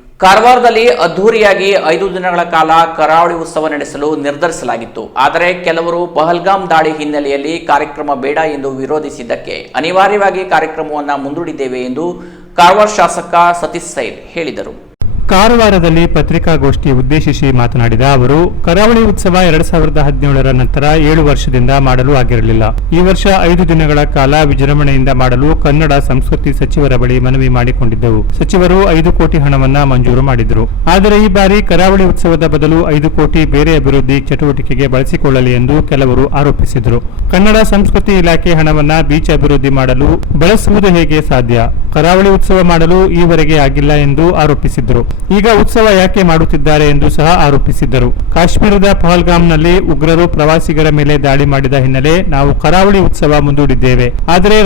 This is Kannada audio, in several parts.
ಕಾರವಾರದಲ್ಲಿ ಅದ್ದೂರಿಯಾಗಿ 5 ದಿನಗಳ ಕಾಲ ಕರಾವಳಿ ಉತ್ಸವ ನಡೆಸಲು ನಿರ್ಧರಿಸಲಾಗಿತ್ತು. ಆದರೆ ಕೆಲವರು ಪಹಲ್ಗಾಮ್ ದಾಳಿ ಹಿನ್ನೆಲೆಯಲ್ಲಿ ಕಾರ್ಯಕ್ರಮ ಬೇಡ ಎಂದು ವಿರೋಧಿಸಿದ್ದಕ್ಕೆ ಅನಿವಾರ್ಯವಾಗಿ ಕಾರ್ಯಕ್ರಮವನ್ನು ಮುಂದೂಡಿದ್ದೇವೆ ಎಂದು ಕಾರವಾರ ಶಾಸಕ ಸತೀಶ್ ಸೈಲ್ ಹೇಳಿದರು. ಕಾರವಾರದಲ್ಲಿ ಪತ್ರಿಕಾಗೋಷ್ಠಿ ಉದ್ದೇಶಿಸಿ ಮಾತನಾಡಿದ ಅವರು, ಕರಾವಳಿ ಉತ್ಸವ 2017ರ ನಂತರ 7 ವರ್ಷದಿಂದ ಮಾಡಲು ಆಗಿರಲಿಲ್ಲ. ಈ ವರ್ಷ 5 ದಿನಗಳ ಕಾಲ ವಿಜೃಂಭಣೆಯಿಂದ ಮಾಡಲು ಕನ್ನಡ ಸಂಸ್ಕೃತಿ ಸಚಿವರ ಬಳಿ ಮನವಿ ಮಾಡಿಕೊಂಡಿದ್ದೆವು. ಸಚಿವರು 5 ಕೋಟಿ ಹಣವನ್ನ ಮಂಜೂರು ಮಾಡಿದ್ರು. ಆದರೆ ಈ ಬಾರಿ ಕರಾವಳಿ ಉತ್ಸವದ ಬದಲು 5 ಕೋಟಿ ಬೇರೆ ಅಭಿವೃದ್ಧಿ ಚಟುವಟಿಕೆಗೆ ಬಳಸಿಕೊಳ್ಳಲಿ ಎಂದು ಕೆಲವರು ಆರೋಪಿಸಿದರು. ಕನ್ನಡ ಸಂಸ್ಕೃತಿ ಇಲಾಖೆ ಹಣವನ್ನ ಬೀಚ್ ಅಭಿವೃದ್ಧಿ ಮಾಡಲು ಬಳಸುವುದು ಹೇಗೆ ಸಾಧ್ಯ? ಕರಾವಳಿ ಉತ್ಸವ ಮಾಡಲು ಈವರೆಗೆ ಆಗಿಲ್ಲ ಎಂದು ಆರೋಪಿಸಿದರು. ಈಗ ಉತ್ಸವ ಯಾಕೆ ಮಾಡುತ್ತಿದ್ದಾರೆ ಎಂದು ಸಹ ಆರೋಪಿಸಿದ್ದರು. ಕಾಶ್ಮೀರದ ಪಹಲ್ಗಾಮ್ನಲ್ಲಿ ಉಗ್ರರು ಪ್ರವಾಸಿಗರ ಮೇಲೆ ದಾಳಿ ಮಾಡಿದ ಹಿನ್ನೆಲೆ ನಾವು ಕರಾವಳಿ ಉತ್ಸವ ಮುಂದೂಡಿದ್ದೇವೆ. ಆದರೆ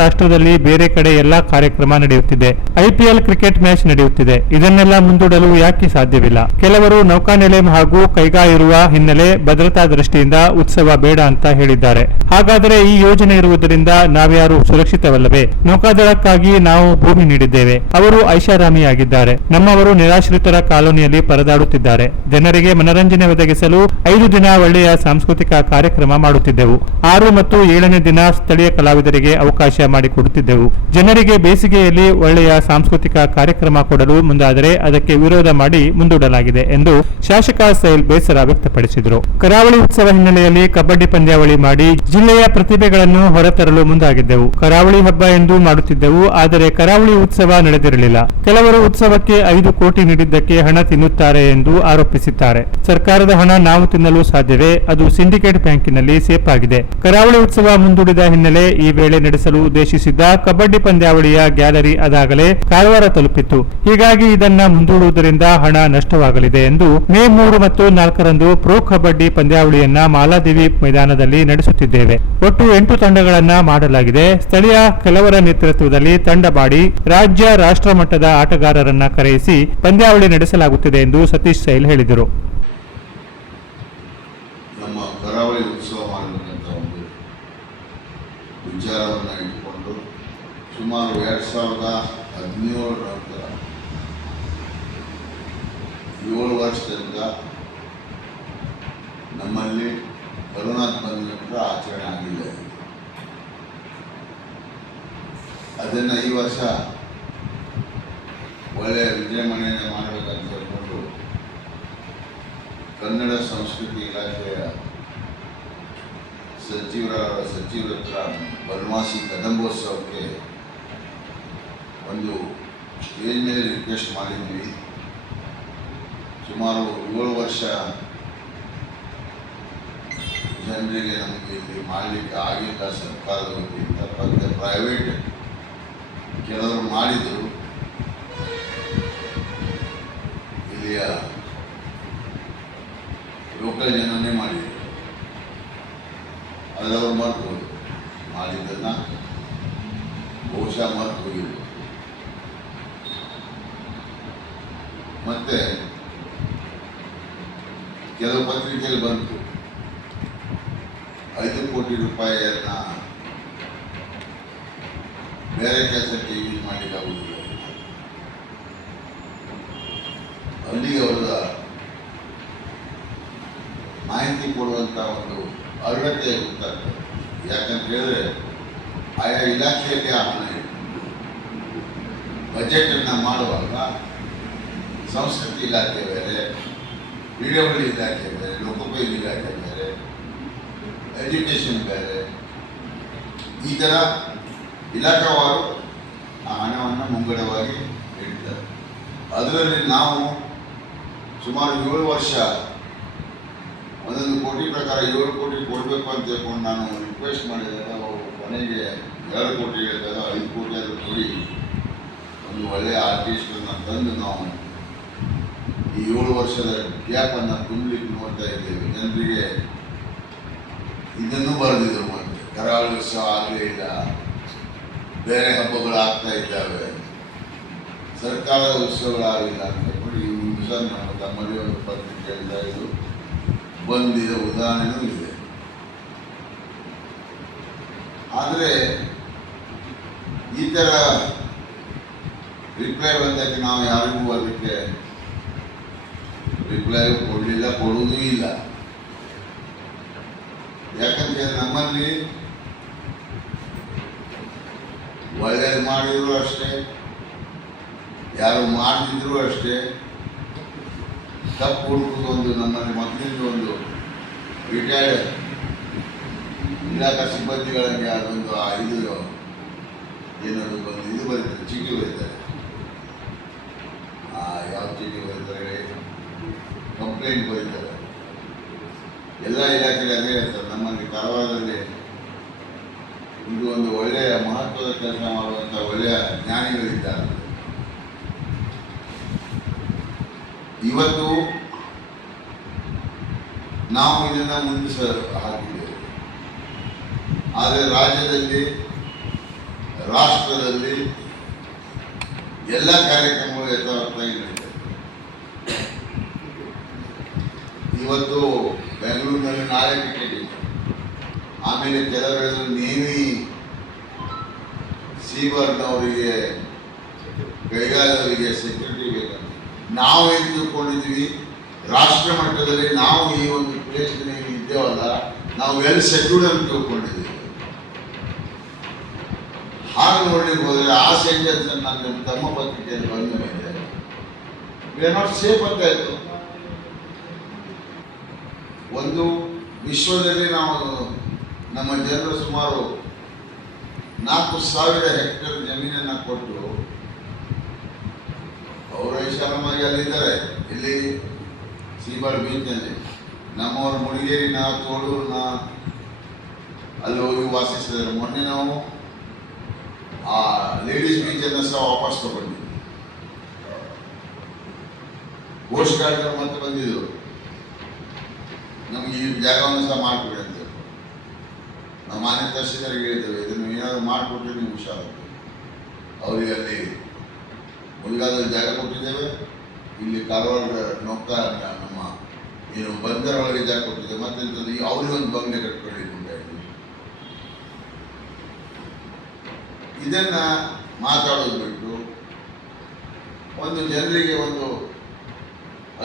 ರಾಷ್ಟ್ರದಲ್ಲಿ ಬೇರೆ ಕಡೆ ಎಲ್ಲಾ ಕಾರ್ಯಕ್ರಮ ನಡೆಯುತ್ತಿದೆ. IPL ಕ್ರಿಕೆಟ್ ಮ್ಯಾಚ್ ನಡೆಯುತ್ತಿದೆ. ಇದನ್ನೆಲ್ಲ ಮುಂದೂಡಲು ಯಾಕೆ ಸಾಧ್ಯವಿಲ್ಲ? ಕೆಲವರು ನೌಕಾನೆಲೆ ಹಾಗೂ ಕೈಗಾ ಇರುವ ಹಿನ್ನೆಲೆ ಭದ್ರತಾ ದೃಷ್ಟಿಯಿಂದ ಉತ್ಸವ ಬೇಡ ಅಂತ ಹೇಳಿದ್ದಾರೆ. ಹಾಗಾದರೆ ಈ ಯೋಜನೆ ಇರುವುದರಿಂದ ನಾವ್ಯಾರು ಸುರಕ್ಷಿತವಲ್ಲವೇ? ನೌಕಾದಳಕ್ಕಾಗಿ ನಾವು ಭೂಮಿ ನೀಡಿದ್ದೇವೆ. ಅವರು ಐಷಾರಾಮಿಯಾಗಿದ್ದಾರೆ. ನಮ್ಮವರು ನಿರಾಶ್ರಿತರ ಕಾಲೋನಿಯಲ್ಲಿ ಪರದಾಡುತ್ತಿದ್ದಾರೆ. ಜನರಿಗೆ ಮನರಂಜನೆ ಒದಗಿಸಲು 5 ದಿನ ಒಳ್ಳೆಯ ಸಾಂಸ್ಕೃತಿಕ ಕಾರ್ಯಕ್ರಮ ಮಾಡುತ್ತಿದ್ದೆವು. 6 ಮತ್ತು 7ನೇ ದಿನ ಸ್ಥಳೀಯ ಕಲಾವಿದರಿಗೆ ಅವಕಾಶ ಮಾಡಿಕೊಡುತ್ತಿದ್ದೆವು. ಜನರಿಗೆ ಬೇಸಿಗೆಯಲ್ಲಿ ಒಳ್ಳೆಯ ಸಾಂಸ್ಕೃತಿಕ ಕಾರ್ಯಕ್ರಮ ಕೊಡಲು ಮುಂದಾದರೆ ಅದಕ್ಕೆ ವಿರೋಧ ಮಾಡಿ ಮುಂದೂಡಲಾಗಿದೆ ಎಂದು ಶಾಸಕ ಸೈಲ್ ಬೇಸರ ವ್ಯಕ್ತಪಡಿಸಿದರು. ಕರಾವಳಿ ಉತ್ಸವ ಹಿನ್ನೆಲೆಯಲ್ಲಿ ಕಬಡ್ಡಿ ಪಂದ್ಯಾವಳಿ ಮಾಡಿ ಜಿಲ್ಲೆಯ ಪ್ರತಿಭೆಗಳನ್ನು ಹೊರತರಲು ಮುಂದಾಗಿದ್ದೆವು. ಕರಾವಳಿ ಹಬ್ಬ ಎಂದು ಮಾಡುತ್ತಿದ್ದೆವು. ಆದರೆ ಕರಾವಳಿ ಉತ್ಸವ ನಡೆದಿರಲಿಲ್ಲ. ಕೆಲವರು ಉತ್ಸವಕ್ಕೆ 5 ಕೋಟಿ ನೀಡಿದ್ದಕ್ಕೆ ಹಣ ತಿನ್ನುತ್ತಾರೆ ಎಂದು ಆರೋಪಿಸಿದ್ದಾರೆ. ಸರ್ಕಾರದ ಹಣ ನಾವು ತಿನ್ನಲು ಸಾಧ್ಯವೇ? ಅದು ಸಿಂಡಿಕೇಟ್ ಬ್ಯಾಂಕಿನಲ್ಲಿ ಸೇಫ್ ಆಗಿದೆ. ಕರಾವಳಿ ಉತ್ಸವ ಮುಂದೂಡಿದ ಹಿನ್ನೆಲೆ ಈ ವೇಳೆ ನಡೆಸಲು ಉದ್ದೇಶಿಸಿದ್ದ ಕಬಡ್ಡಿ ಪಂದ್ಯಾವಳಿಯ ಗ್ಯಾಲರಿ ಅದಾಗಲೇ ಕಾರವಾರ ತಲುಪಿತ್ತು. ಹೀಗಾಗಿ ಇದನ್ನ ಮುಂದೂಡುವುದರಿಂದ ಹಣ ನಷ್ಟವಾಗಲಿದೆ ಎಂದು ಮೇ 3 ಮತ್ತು 4ರಂದು ಪ್ರೊ ಕಬಡ್ಡಿ ಪಂದ್ಯಾವಳಿಯನ್ನ ಮಾಲಾದೇವಿ ಮೈದಾನದಲ್ಲಿ ನಡೆಸುತ್ತಿದ್ದೇವೆ. ಒಟ್ಟು 8 ತಂಡಗಳನ್ನ ಮಾಡಲಾಗಿದೆ. ಸ್ಥಳೀಯ ಕೆಲವರ ನೇತೃತ್ವದಲ್ಲಿ ತಂಡ ಮಾಡಿ ರಾಷ್ಟ್ರ ಮಟ್ಟದ ಆಟಗಾರರನ್ನ ಕರೆಯಿಸಿ ಪಂದ್ಯಾವಳಿ ನಡೆಸಲಾಗುತ್ತಿದೆ ಎಂದು ಸತೀಶ್ ಸೈಲ್ ಹೇಳಿದರು. ನಮ್ಮ ಕರಾವಳಿ ಉತ್ಸವ ಮಾಡಬೇಕಂತ ಒಂದು ವಿಚಾರವನ್ನು ಇಟ್ಟುಕೊಂಡು ಸುಮಾರು 2017 ನಂತರ 7 ವರ್ಷದಿಂದ ನಮ್ಮಲ್ಲಿ ಕರೋನಾ ಬಂದ ನಂತರ ಆಚರಣೆ ಆಗಿಲ್ಲ. ಅದನ್ನು ಈ ವರ್ಷ ಒಳ್ಳೆಯ ವಿಜೃಂಭಣೆಯಿಂದ ಮಾಡಬೇಕಂತ ಹೇಳ್ಕೊಂಡು ಕನ್ನಡ ಸಂಸ್ಕೃತಿ ಇಲಾಖೆಯ ಸಚಿವರ ಹತ್ರ ಬನವಾಸಿ ಕದಂಬೋತ್ಸವಕ್ಕೆ ಒಂದು ಸ್ಟೇಜ್ ಮೇಲೆ ರಿಕ್ವೆಸ್ಟ್ ಮಾಡಿದ್ವಿ. ಸುಮಾರು 7 ವರ್ಷ ಜನರಿಗೆ ನಮಗೆ ಇಲ್ಲಿ ಮಾಡಲಿಕ್ಕೆ ಆಗಿಲ್ಲ. ಸರ್ಕಾರದ ವತಿಯಿಂದ ಪ್ರೈವೇಟ್ ಕೆಲವರು ಮಾಡಿದರು. ಇಲ್ಲಿಯ ಲೋಕಲ್ ಜನನೇ ಮಾಡಿದರು. ಅದರವರು ಮರ್ತು ಹೋಗಿ ಮಾಡಿದ್ದನ್ನು ಬಹುಶಃ ಮರ್ತು ಹೋಗಿದ್ರು. ಮತ್ತೆ ಕೆಲವು ಪತ್ರಿಕೆಯಲ್ಲಿ ಬಂತು 5 ಕೋಟಿ ರೂಪಾಯಿಯನ್ನ ಬೇರೆ ಕೆಲಸಕ್ಕೆ ಯೂಸ್ ಮಾಡಲಿಕ್ಕಾಗುವುದಿಲ್ಲ. ಅಲ್ಲಿಗೆ ಅವರ ಮಾಹಿತಿ ಕೊಡುವಂಥ ಒಂದು ಅರ್ಹತೆ ಗೊತ್ತಾಗ್ತದೆ. ಯಾಕಂತ ಹೇಳಿದ್ರೆ ಆಯಾ ಇಲಾಖೆಯಲ್ಲಿ ಆ ಹಣ ಇದೆ. ಬಜೆಟನ್ನು ಮಾಡುವಾಗ ಸಂಸ್ಕೃತಿ ಇಲಾಖೆ ಬೇರೆ, ವಿಡಿಯೋಗಳ ಇಲಾಖೆ ಬೇರೆ, ಲೋಕೋಪಯೋಗಿ ಇಲಾಖೆ ಬೇರೆ, ಎಜುಕೇಷನ್ ಬೇರೆ, ಈ ಥರ ಇಲಾಖಾವಾರು ಆ ಹಣವನ್ನು ಮುಂಗಡವಾಗಿ ನೀಡಿದ್ದಾರೆ. ಅದರಲ್ಲಿ ನಾವು ಸುಮಾರು 7 ವರ್ಷ 1 ಕೋಟಿ ಪ್ರಕಾರ 7 ಕೋಟಿ ಕೊಡಬೇಕು ಅಂತ ಹೇಳ್ಕೊಂಡು ನಾನು ರಿಕ್ವೆಸ್ಟ್ ಮಾಡಿದಾಗ ಅವರು ಕೊನೆಗೆ 2 ಕೋಟಿ ಹೇಳಿದಾಗ 5 ಕೋಟಿ ಆದರೂ ಕೊಡಿ, ಒಂದು ಒಳ್ಳೆಯ ಆರ್ಟಿಸ್ಟನ್ನು ತಂದು ನಾವು ಈ 7 ವರ್ಷದ ಗ್ಯಾಪನ್ನು ತುಂಬಲಿಕ್ಕೆ ನೋಡ್ತಾ ಇದ್ದೇವೆ. ಜನರಿಗೆ ಇದನ್ನು ಬರೆದಿದ್ರು. ಮತ್ತೆ ಕರಾವಳಿ ಉತ್ಸವ ಆಗಲೇ ಇಲ್ಲ, ಬೇರೆ ಹಬ್ಬಗಳು ಆಗ್ತಾ ಇದ್ದಾವೆ, ಸರ್ಕಾರದ ಉತ್ಸವಗಳಾಗಿಲ್ಲ ಅಂತ ಹೇಳ್ಕೊಂಡು ಈ ದಿವಸ ನಾವು ತಮ್ಮದೇ ಒಂದು ಪತ್ರಿಕೆಯಿಂದ ಇದು ಬಂದಿದ ಉದಾಹರಣೆಯೂ ಇದೆ. ಆದರೆ ಈ ಥರ ರಿಪ್ಲೈ ಬಂದಕ್ಕೆ ನಾವು ಯಾರಿಗೂ ಅದಕ್ಕೆ ರಿಪ್ಲೈ ಕೊಡಲಿಲ್ಲ, ಕೊಡುವುದೂ ಇಲ್ಲ. ಯಾಕಂದ್ರೆ ನಮ್ಮಲ್ಲಿ ಒಳ್ಳೇದು ಮಾಡಿದ್ರು ಅಷ್ಟೇ, ಯಾರು ಮಾಡಿದ್ರು ಅಷ್ಟೇ, ತಪ್ಪು ಹುಡುಕುದು ಒಂದು ನಮ್ಮಲ್ಲಿ ಮೊದಲಿಂದ ಒಂದು ರಿಟೈರ್ಡ್ ಇಲಾಖಾ ಸಿಬ್ಬಂದಿಗಳಿಗೆ ಅದೊಂದು ಇದು ಏನದು ಒಂದು ಇದು ಬರೀತಾರೆ, ಚೀಟಿ ಬರೀತಾರೆ. ಯಾವ ಚೀಟಿ ಬರೀತಾರೆ? ಕಂಪ್ಲೇಂಟ್ ಬರೀತಾರೆ. ಎಲ್ಲ ಇಲಾಖೆಯಲ್ಲಿ ಅದೇ ಇರ್ತಾರೆ. ನಮ್ಮಲ್ಲಿ ಕಾರವಾರದಲ್ಲಿ ಇದು ಒಂದು ಒಳ್ಳೆಯ ಮಹತ್ವದ ಕೆಲಸ ಮಾಡುವಂಥ ಒಳ್ಳೆಯ ಜ್ಞಾನಿಗಳಿದ್ದಾರೆ. ಇವತ್ತು ನಾವು ಇದನ್ನು ಮುಂದಿಸ ಹಾಕಿದ್ದೇವೆ. ಆದರೆ ರಾಜ್ಯದಲ್ಲಿ, ರಾಷ್ಟ್ರದಲ್ಲಿ ಎಲ್ಲ ಕಾರ್ಯಕ್ರಮಗಳು ಯಥಾವತ್ತಾಗಿ ನಡೀತವೆ. ಇವತ್ತು ಬೆಂಗಳೂರಿನಲ್ಲಿ ನಾಳೆ ಟಿಕೆಟ್ ಇದೆ, ಆಮೇಲೆ ಕೆಲವರೆಲ್ಲ ನೇವಿ ಸೀಬರ್ನವರಿಗೆ, ಕೈಗಾರರಿಗೆ ಸೆಕ್ಯೂರಿಟಿ ಬೇಕಂತ ನಾವು ಏನು ತಿಳ್ಕೊಂಡಿದ್ವಿ, ರಾಷ್ಟ್ರ ಮಟ್ಟದಲ್ಲಿ ನಾವು ಈ ಒಂದು ಪ್ಲೇಸ್ನಲ್ಲಿ ಇದ್ದೇವಲ್ಲ, ನಾವು ವೆಲ್ ಸೆಕ್ಯೂರ್ಡ್ ಅಂತ ತಿಳ್ಕೊಂಡಿದ್ದೀವಿ. ಹಾಗೆ ನೋಡ್ಲಿಕ್ಕೆ ಹೋದರೆ ಆ ಸೆಂಟೆನ್ಸ್ ನನ್ನ ತಮ್ಮ ಪತ್ರಿಕೆಯಲ್ಲಿ ಬಂದ ಮೇಲೆ ವಿ ಆರ್ ನಾಟ್ ಸೇಫ್ ಅಂತ ಆಯಿತು. ಒಂದು ವಿಶ್ವದಲ್ಲಿ ನಾವು ನಮ್ಮ ಜನರು ಸುಮಾರು 4,000 ಹೆಕ್ಟೇರ್ ಜಮೀನನ್ನು ಕೊಟ್ಟು ಅವರು ವಿಶಾಲವಾಗಿ ಅಲ್ಲಿದ್ದಾರೆ. ಇಲ್ಲಿ ಸೀಬಾಳ್ ಬೀಚ್ನಲ್ಲಿ ನಮ್ಮವರು ಮುಡಿಗೇರಿನ, ತೋಳೂರಿನ ಅಲ್ಲಿ ಹೋಗಿ ವಾಸಿಸಿದ್ದಾರೆ. ಮೊನ್ನೆ ನಾವು ಆ ಲೇಡೀಸ್ ಬೀಚನ್ನು ಸಹ ವಾಪಸ್ ತಗೊಂಡಿದ್ವಿ. ಕೋಸ್ಟ್ ಗಾರ್ಡ್ನವರು ಮತ್ತೆ ಬಂದಿದ್ರು, ನಮಗೆ ಈ ಜಾಗವನ್ನು ಸಹ ಮಾಡಿಕೊಡಿ ಅಂತ. ನಾವು ಮಾನ್ಯ ತಹಶೀಲ್ದಾರ್ಗೆ ಹೇಳಿದ್ದೇವೆ, ಇದನ್ನು ಏನಾದರೂ ಮಾಡಿಕೊಟ್ರೆ ನೀವು ಹುಷಾರಾಗ್ತದೆ. ಅವರಿಗೆ ಅಲ್ಲಿ ಮುಳುಗಾದಲ್ಲಿ ಜಾಗ ಕೊಟ್ಟಿದ್ದೇವೆ, ಇಲ್ಲಿ ಕಾರವಾರ ನೌಕಾ ನಮ್ಮ ಏನು ಬಂದರ ಒಳಗೆ ಜಾಗ ಕೊಟ್ಟಿದ್ದೇವೆ. ಮತ್ತೆಂಥದ್ದು ಅವ್ರಿಗೆ ಒಂದು ಬಂಗಲೆ ಕಟ್ಕೊಳ್ಳಿ ಉಂಟಾಯಿತು. ಇದನ್ನ ಮಾತಾಡೋದು ಬಿಟ್ಟು ಒಂದು ಜನರಿಗೆ ಒಂದು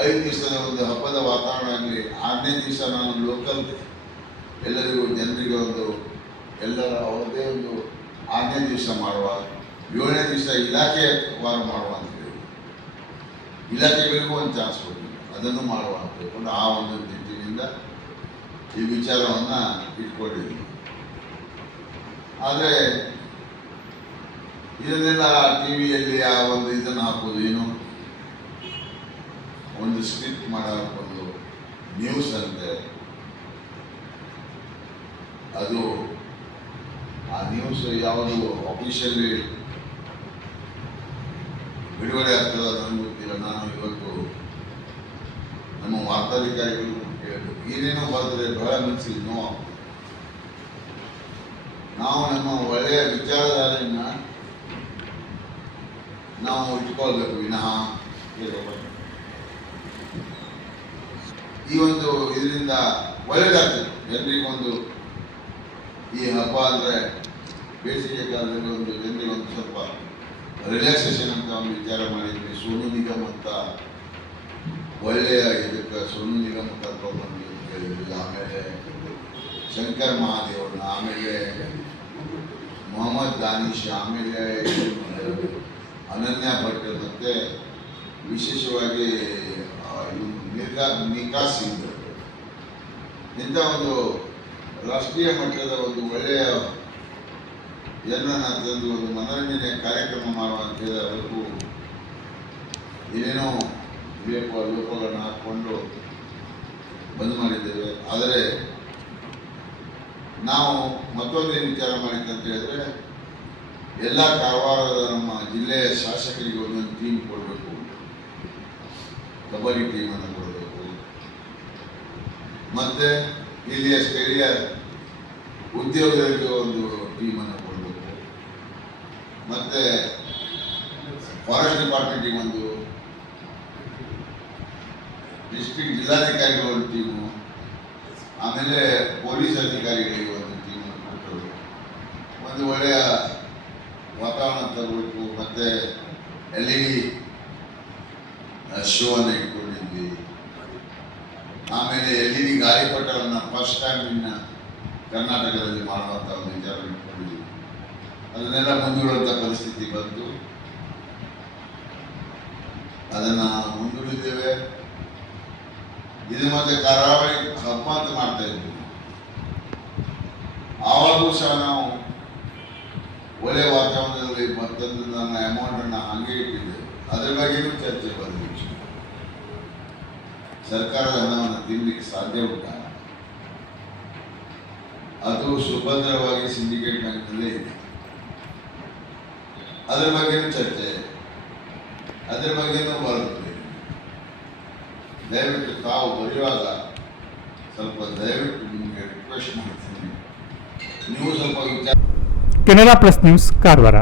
5 ದಿವಸದ ಒಂದು ಹಬ್ಬದ ವಾತಾವರಣ ಆಗಲಿ, 6ನೇ ದಿವಸ ನಾನು ಲೋಕಲ್ ಎಲ್ಲರಿಗೂ ಜನರಿಗೆ ಒಂದು ಎಲ್ಲರ ಅವ್ರದ್ದೇ ಒಂದು 6ನೇ ದಿವಸ ಮಾಡುವ, 7ನೇ ದಿವಸ ಇಲಾಖೆ ವಾರ ಮಾಡುವ ಅಂತ ಹೇಳಿ ಇಲಾಖೆಗಳಿಗೂ ಒಂದು ಚಾನ್ಸ್ ಕೊಟ್ಟಿಲ್ಲ, ಅದನ್ನು ಮಾಡುವ ಅಂತ ಹೇಳ್ಕೊಂಡು ಆ ಒಂದು ನಿಟ್ಟಿನಿಂದ ಈ ವಿಚಾರವನ್ನು ಇಟ್ಕೊಂಡಿದ್ವಿ. ಆದರೆ ಇದನ್ನೆಲ್ಲ ಟಿವಿಯಲ್ಲಿ ಆ ಒಂದು ಇದನ್ನು ಹಾಕೋದು, ಏನು ಒಂದು ಸ್ಕ್ರಿಪ್ಟ್ ಮಾಡಾಕೊಂಡು ನ್ಯೂಸ್ ಅಂತೆ, ಅದು ಆ ನ್ಯೂಸ್ ಯಾವುದು ಅಫಿಷಿಯಲಿ ಬಿಡುಗಡೆ ಆಗ್ತದೆ ನನಗೆ ಗೊತ್ತಿಲ್ಲ. ನಾನು ಇವತ್ತು ನಮ್ಮ ವಾರ್ತಾಧಿಕಾರಿಗಳು ಕೇಳಬೇಕು, ಏನೇನೋ ಬರೆದ್ರೆ ಬಹಳ ಮನಸ್ಸಿಗೆ ನೋವು. ನಾವು ನಮ್ಮ ಒಳ್ಳೆಯ ವಿಚಾರಧಾರೆಯನ್ನ ನಾವು ಇಟ್ಕೊಳ್ಬೇಕು ವಿನಃ ಈ ಒಂದು ಇದರಿಂದ ಒಳ್ಳೆಯದಾಗ್ತದೆ ಜನರಿಗೊಂದು. ಈ ಹಬ್ಬ ಅಂದರೆ ಬೇಸಿಗೆ ಕಾಲದಲ್ಲಿ ಒಂದು ಜನರಿಗೆ ಒಂದು ಸ್ವಲ್ಪ ರಿಲ್ಯಾಕ್ಸೇಷನ್ ಅಂತ ಒಂದು ವಿಚಾರ ಮಾಡಿದ್ವಿ. ಸೋನು ನಿಗಮ್ ಅಂತ ಒಳ್ಳೆಯ ಇದಕ್ಕೆ ಸೋನು ನಿಗಮ್ ಕರ್ಕೊಂಡ್ಬಂದು ಹೇಳಿದ್ವಿ. ಆಮೇಲೆ ಶಂಕರ್ ಮಹಾದೇವ್ರನ್ನ, ಆಮೇಲೆ ಮೊಹಮ್ಮದ್ ದಾನಿಶ್, ಆಮೇಲೆ ಅನನ್ಯ ಭಟ್, ಮತ್ತು ವಿಶೇಷವಾಗಿ ನಿಕಾ ಸಿಂಗ್, ಇಂಥ ಒಂದು ರಾಷ್ಟ್ರೀಯ ಮಟ್ಟದ ಒಂದು ಒಳ್ಳೆಯ ಜನರನ್ನು ತಂದು ಒಂದು ಮನೋರಂಜನೆಯ ಕಾರ್ಯಕ್ರಮ ಮಾಡುವ ಅಂತ ಹೇಳಿದವರೆಗೂ ಏನೇನೋ ಲೋಪಗಳನ್ನು ಹಾಕ್ಕೊಂಡು ಬಂದ್ ಮಾಡಿದ್ದೇವೆ. ಆದರೆ ನಾವು ಮತ್ತೊಂದೇನು ವಿಚಾರ ಮಾಡಿದ್ದಂತ ಹೇಳಿದ್ರೆ, ಎಲ್ಲ ಕಾರವಾರದ ನಮ್ಮ ಜಿಲ್ಲೆಯ ಶಾಸಕರಿಗೆ ಒಂದೊಂದು ಟೀಮ್ ಕೊಡಬೇಕು, ಕಬಡ್ಡಿ ಟೀಮನ್ನು ಕೊಡಬೇಕು, ಮತ್ತು ಇಲ್ಲಿಯ ಸ್ಥಳೀಯ ಉದ್ಯೋಗಗಳಿಗೆ ಒಂದು ಟೀಮನ್ನು ಕೊಡಬೇಕು, ಮತ್ತು ಫಾರೆಸ್ಟ್ ಡಿಪಾರ್ಟ್ಮೆಂಟಿಗೆ ಒಂದು, ಡಿಸ್ಟ್ರಿಕ್ಟ್ ಜಿಲ್ಲಾಧಿಕಾರಿಗಳ ಒಂದು ಟೀಮು, ಆಮೇಲೆ ಪೊಲೀಸ್ ಅಧಿಕಾರಿಗಳಿಗೆ ಒಂದು ಟೀಮನ್ನು ಕೊಟ್ಟು ಒಂದು ಒಳ್ಳೆಯ ವಾತಾವರಣ ತರಬೇಕು. ಮತ್ತು LED ಶೋ ಅನ್ನು ಇಟ್ಕೊಂಡಿದ್ವಿ. ಆಮೇಲೆ LED ಗಾಳಿಪಟವನ್ನು ಫಸ್ಟ್ ಟೈಮ್ ಇನ್ನು ಕರ್ನಾಟಕದಲ್ಲಿ ಮಾಡುವಂಥ ಒಂದು ವಿಚಾರ ಇಟ್ಕೊಂಡಿದ್ವಿ. ಅದನ್ನೆಲ್ಲ ಮುಂದೂಡುವಂಥ ಪರಿಸ್ಥಿತಿ ಬಂತು. ಅದನ್ನು ಮುಂದೂಡಿದ್ದೇವೆ. ಇದು ಮತ್ತೆ ಕರಾವಳಿ ಹಬ್ಬ ಅಂತ ಮಾಡ್ತಾ ಇದ್ವಿ. ಆವಾಗೂ ಸಹ ನಾವು ಒಳ್ಳೆ ವಾತಾವರಣದಲ್ಲಿ ಮತ್ತೊಂದು ನನ್ನ ಅಮೌಂಟನ್ನು ಹಾಗೆ ಇಟ್ಟಿದ್ದೇವೆ. ಅದರ ಬಗ್ಗೆಯೂ ಚರ್ಚೆ ಬಂದಿತ್ತು. ಸರ್ಕಾರದ ಹಣವನ್ನು ತಿನ್ನಲಿಕ್ಕೆ ಸಾಧ್ಯ ಉಂಟಾ? ಅದು ಸುಭದ್ರವಾಗಿ ಸಿಂಡಿಕೇಟ್ ಬ್ಯಾಂಕ್ನಲ್ಲೇ ಇದೆ. ಅದರ ಬಗ್ಗೆಯೂ ಚರ್ಚೆ, ಅದರ ಬಗ್ಗೆನೂ ಬರುತ್ತದೆ. ದಯವಿಟ್ಟು ತಾವು ಬರೆಯುವಾಗ ಸ್ವಲ್ಪ ದಯವಿಟ್ಟು ನಿಮಗೆ ರಿಕ್ವೆಸ್ಟ್ ಮಾಡ್ತೀನಿ, ನೀವು ಸ್ವಲ್ಪ ವಿಚಾರ. Canara plus news Karwar.